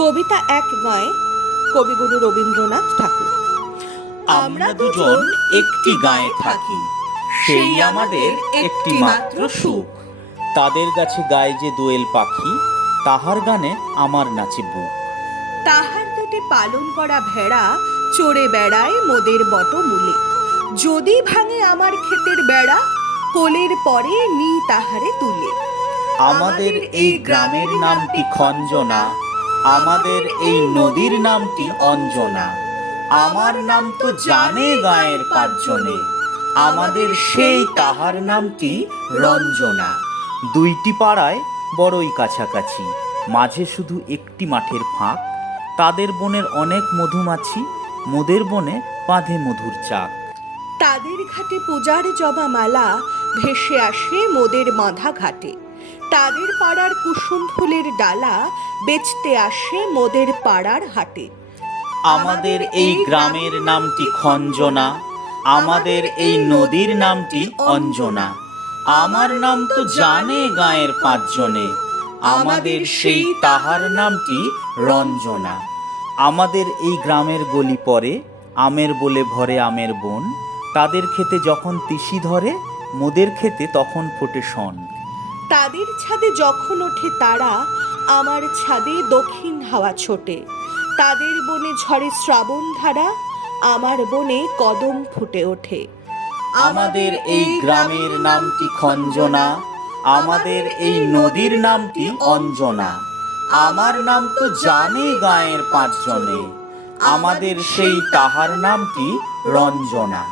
কবিতা এক নয় কবিগুরু রবীন্দ্রনাথ ঠাকুর। আমরা দুজন একটি গায়ে থাকি সেই আমাদের একটি মাত্র সুখ। তাদের কাছে গায়ে যে দোয়েল পাখি তাহার গানে আমার নাচে বুক। তাহার দুটি পালন করা ভেড়া চড়ে বেড়ায় মোদের বটমূলে। যদি ভাঙে আমার ক্ষেতের বেড়া কোলের পরে নি তাহারে তুলে। আমাদের এই গ্রামের নামটি খঞ্জনা। আমাদের এই নদীর নামটি অঞ্জনা। আমার নাম তো জানে গায়ের পাঁচজনে। আমাদের সেই তাহার নামটি রঞ্জনা। দুইটি পাড়ায় বড়ই কাছাকাছি, মাঝে শুধু একটি মাঠের ফাঁক। তাদের বনের অনেক মধুমাছি, মোদের বনে বাঁধে মধুর চাক। তাদের ঘাটে পূজার জবা মালা ভেসে আসে মোদের বাঁধা ঘাটে। তাদের পাড়ার কুসুম ফুলের ডালা বেচতে আসে মোদের পাড়ার হাটে। আমাদের এই গ্রামের নামটি খঞ্জনা, আমাদের এই নদীর নামটি অঞ্জনা। আমার নাম তো জানে গায়ের পাঁচজনে, আমাদের সেই তাহার নামটি রঞ্জনা। আমাদের এই গ্রামের গলি পরে আমের বলে ভরে আমের বন। তাদের খেতে যখন তিসি ধরে, মোদের খেতে তখন ফোটে শন। তাদের ছাদে যখন ওঠে তারা, আমার ছাদে দক্ষিণ হাওয়া ছোটে। তাদের বনে ঝরে শ্রাবণ ধারা, আমার বনে কদম ফুটে ওঠে। আমাদের এই গ্রামের নামটি খঞ্জনা, আমাদের এই নদীর নামটি অঞ্জনা। আমার নাম তো জানে গায়ের পাঁচজনে, আমাদের সেই তাহার নামটি রঞ্জনা।